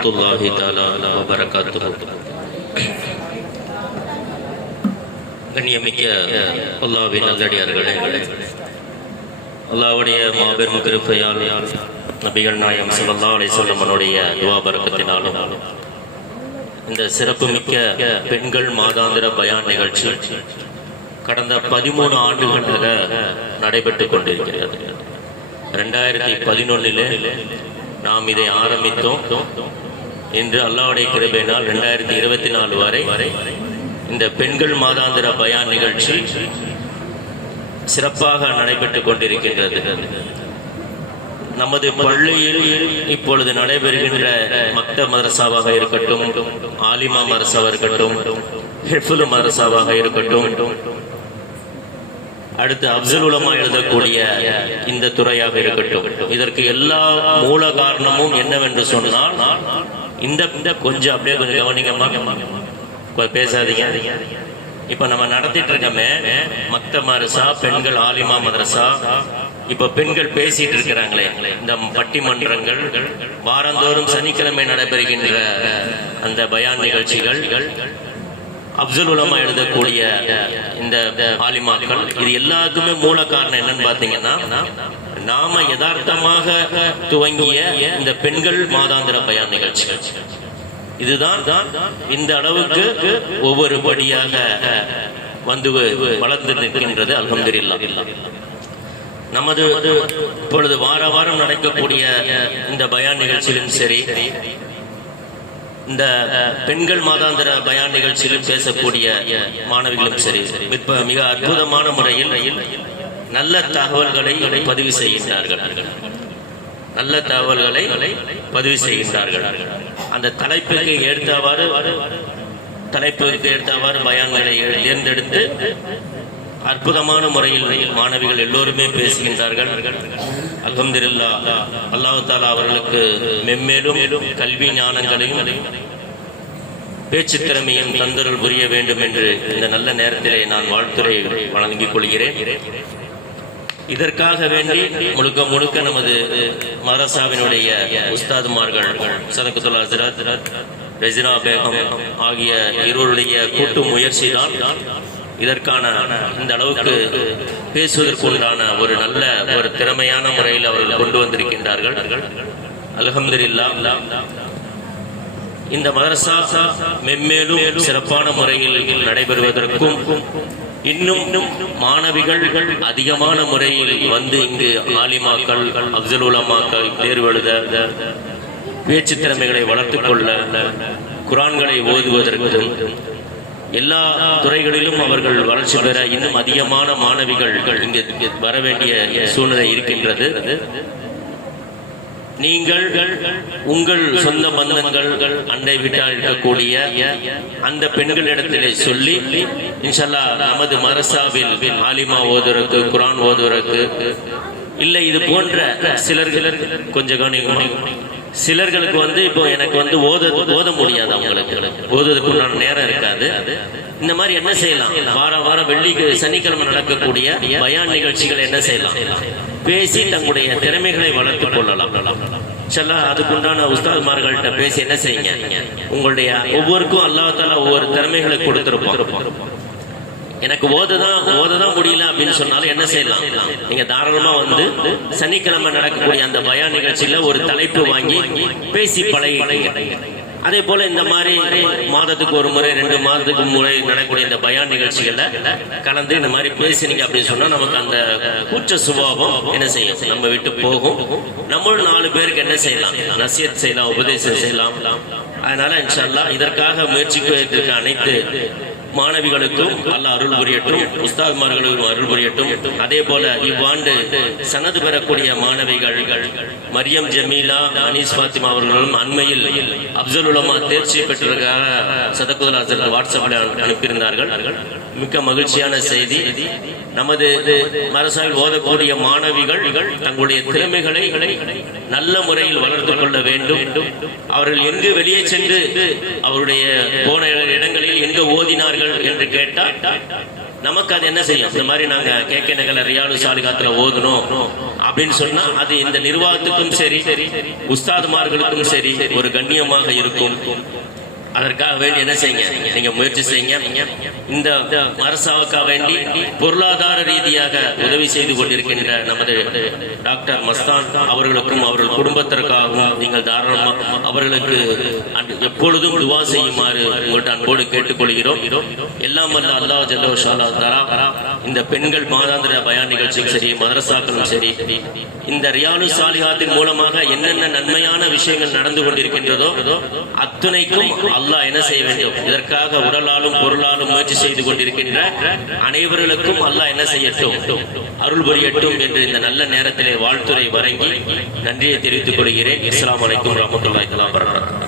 வரமத்துல்லாஹி தாலா வபரகாத்து கண்ணியமிக்க அல்லாவின் நல்லடியார்களே அல்லாவுடைய மாபெரும் கிருப்பையால் நபிகள் நாயம் சொல்லல்லா அலை சொல்லமனுடைய துவாபரக்கத்தினாலும் இந்த சிறப்புமிக்க பெண்கள் மாதாந்திர பயான் நிகழ்ச்சி கடந்த பதிமூணு ஆண்டுகளாக நடைபெற்றுக் கொண்டிருக்கிறது. ரெண்டாயிரத்தி பதினொன்னிலே நாம் இதை ஆரம்பித்தோம். இன்று அல்லாவுடைய கிருபையினால் ரெண்டாயிரத்தி இருபத்தி நாலு வரை இந்த பெண்கள் மாதாந்திர பயான் நிகழ்ச்சி சிறப்பாக நடைபெற்றுக் கொண்டிருக்கின்றது. நமது பள்ளியில் இப்பொழுது நடைபெறுகின்ற மக்த மதரசாவாக இருக்கட்டும் ஆலிமா மதரசாவாக இருக்கட்டும் ஹெஃபுல் மதரசாவாக இருக்கட்டும் அடுத்து அப்சல் உலமா எழுதக்கூடிய இந்த துறையாக இருக்கட்டும். இதற்கு எல்லா மூல காரணமும் என்னவென்று சொன்னால் இந்த இந்த கொஞ்சம் அப்படியே கொஞ்சம் கவனிக்கமா பேசாதீங்க. இப்ப நம்ம நடத்திட்டு இருக்கோமே மக்த மரசா பெண்கள் ஆலிமா மதரசா. இப்ப பெண்கள் பேசிட்டு இருக்கிறாங்களே இந்த பட்டிமன்றங்கள். வாரந்தோறும் சனிக்கிழமை நடைபெறுகின்ற அந்த பயான் நிகழ்ச்சிகள். அப்சல் உலமா எழுதக்கூடிய இந்த ஆலிமாக்கள் இது எல்லாருக்குமே மூல காரணம் என்னன்னு பாத்தீங்கன்னா நாம யதார்த்தமாக துவங்கிய இந்த பெண்கள் மாதாந்திர பயான் நிகழ்ச்சிகள். இதுதான் இந்த அளவுக்கு ஒவ்வொரு படியாக வந்து வளர்ந்து நிற்கின்றது அல்ஹம்துலில்லாஹ் நமது இப்பொழுது வார வாரம் நடக்கக்கூடிய இந்த பயான் நிகழ்ச்சியிலும் சரி இந்த பெண்கள் மாதாந்திர பயான் நிகழ்ச்சியிலும் பேசக்கூடிய மாணவிகளும் சரி இப்ப மிக அற்புதமான முறையில் நல்ல தகவல்களை பதிவு செய்கின்றார்கள். நல்ல தகவல்களை பதிவு செய்கின்றார்கள். அந்த தலைப்புக்கு ஏற்றவாறு தலைப்புக்கு ஏற்றவாறு பயான்களை தேர்ந்தெடுத்து அற்புதமான முறையில் மாணவிகள் எல்லோருமே பேசுகின்றார்கள். அலமதுல்லா அல்லாஹு தாலா அவர்களுக்கு மென்மேலும் கல்வி ஞானங்களையும் பேச்சு திறமையும் தந்தருள் புரிய வேண்டும் என்று இந்த நல்ல நேரத்திலே நான் வாழ்த்துறை வழங்கிக் கொள்கிறேன். இதற்காக வேண்டி முழுக்க முழுக்க நமது மதரசாவினுடைய உஸ்தாதுமார்கள் சதகுத்துல்லா ஹசரத் ரெஜினா பேகம் ஆகிய இருவருடைய கூட்டு முயற்சி தான் இதற்கான இந்த அளவுக்கு பேசுவதற்கு உண்டான ஒரு நல்ல ஒரு திறமையான முறையில் அவர்கள் கொண்டு வந்திருக்கின்றார்கள். அல்ஹம்துலில்லா இந்த மதரசா மென்மேலும் சிறப்பான முறையில் நடைபெறுவதற்கும் இன்னும் மாணவிகள் அதிகமான முறையில் வந்து இங்கு ஆலிமாக்கள் அப்சல் உலமாக்கள் தேர்வெழுத பேச்சு திறமைகளை வளர்த்துக் கொள்ள குரான்களை ஓதுவதற்கும் எல்லா துறைகளிலும் அவர்கள் வளர்ச்சி பெற இன்னும் அதிகமான மாணவிகள் இங்கு வர வேண்டிய சூழ்நிலை இருக்கின்றது. நீங்கள் உங்கள் சொந்த பந்தங்கள் அண்டை வீட்டால் இருக்கக்கூடிய அந்த பெண்களிடத்திலே சொல்லி இன்ஷல்லா நமது மரசாவில் ஆலிமா ஓதுவதற்கு குரான் ஓதுவதற்கு இல்லை இது போன்ற சிலர்கள் கொஞ்சம் கவனிக்கணும் சிலர்களுக்கு வந்து இப்போ எனக்கு வந்து ஓத ஓத முடியாது அவங்களுக்கு. ஓதுறதுக்கு உண்டான நேரம் இருக்காது. இந்த மாதிரி என்ன செய்யலாம்? வாரம் வாரம் வெள்ளி சனிக்கிழமை நடக்கக்கூடிய பயான் நிகழ்ச்சிகளை என்ன செய்யலாம்? பேசி தங்களுடைய திறமைகளை வளர்த்துக் கொள்ளலாம். சில அதுக்குண்டான உஸ்தாதுமார்கள்ட்ட பேசி என்ன செய்யுங்க? உங்களுடைய ஒவ்வொருக்கும் அல்லாஹால ஒவ்வொரு திறமைகளை கொடுத்திருப்போம் எனக்கு ஓததான் ஓததான் முடியல அப்படின்னு சொன்னாலும் என்ன செய்யலாம்? நீங்க தாராளமா வந்து சனிக்கிழமை நடக்கக்கூடிய அந்த பயா நிகழ்ச்சியில ஒரு தலைப்பு வாங்கி பேசி பழைய அதே போல இந்த மாதிரி மாதத்துக்கு ஒரு முறை ரெண்டு மாதத்துக்கு முறை நடக்கக்கூடிய இந்த பயான் நிகழ்ச்சிகள்ல கலந்து இந்த மாதிரி பேசினீங்க அப்படின்னு சொன்னா நமக்கு அந்த கூச்ச சுபாவம் என்ன செய்யும்? நம்ம விட்டு போகும். நம்மளும் நாலு பேருக்கு என்ன செய்யலாம்? நசியத் செய்யலாம் உபதேசம் செய்யலாம். அதனால இன்ஷால்லா இதற்காக முயற்சிக்கு அனைத்து மாணவிகளுக்கும் அல்ல அருள் புரியட்டும் உஸ்தாத்மார்களுக்கும் அருள் புரியட்டும். அதே போல இவ்வாண்டு சனது பெறக்கூடிய மாணவிகள் மரியம் ஜமீலா அனீஸ் பாத்திமா அவர்களும் அண்மையில் அப்சல் உலமா தேர்ச்சி பெற்றதற்காக சதகுதலாசர் வாட்ஸ்அப்பில் அனுப்பியிருந்தார்கள். மிக்க மகிழ்ச்சியான செய்தி. நமது மரசாவில் ஓதக்கூடிய மாணவிகள் தங்களுடைய திறமைகளை நல்ல முறையில் வளர்த்துக் கொள்ள வேண்டும். அவர்கள் எங்கு வெளியே சென்று அவருடைய போன இடங்களில் எங்கு ஓதினார்கள் என்று கேட்டால் நமக்கு அது என்ன செய்யும்? இந்த மாதிரி நாங்க கேட்க நகல ரியாலு சாலிகாத்துல ஓதணும் அப்படின்னு சொன்னா அது இந்த நிர்வாகத்துக்கும் சரி உஸ்தாதுமார்களுக்கும் சரி ஒரு கண்ணியமாக இருக்கும். அதற்காக வேண்டி என்ன செய்யுங்க? நீங்க முயற்சி செய்யுங்க. இந்த மரசாவுக்காக வேண்டி பொருளாதார ரீதியாக உதவி செய்து கொண்டிருக்கின்ற நமது டாக்டர் மஸ்தான் அவர்களுக்கும் அவர்கள் குடும்பத்திற்காகவும் நீங்கள் தாராளமாக அவர்களுக்கு எப்பொழுதும் துவா செய்யுமாறு உங்கள்கிட்ட அன்போடு கேட்டுக்கொள்கிறோம். எல்லாம் வல்ல அல்லாஹ் ஜல்லோ தரா. இந்த பெண்கள் மாதாந்திர பயான் நிகழ்ச்சியும் சரி மதரசாக்களும் சரி இந்த ரியாலு சாலிஹாத்தின் மூலமாக என்னென்ன நன்மையான விஷயங்கள் நடந்து கொண்டிருக்கின்றதோ அத்துணைக்கும் அல்லாஹ் என்ன செய்ய வேண்டும்? இதற்காக உடலாலும் பொருளாலும் முயற்சி செய்து கொண்டிருக்கின்ற அனைவர்களுக்கும் அல்லாஹ் என்ன செய்யட்டும்? அருள் புரியட்டும் என்று இந்த நல்ல நேரத்திலே வாழ்த்துறை வழங்கி நன்றியை தெரிவித்துக் கொள்கிறேன். இஸ்லாம் வலைக்கும் ரஹமத்துல்லாஹி வபரகாத்துஹு.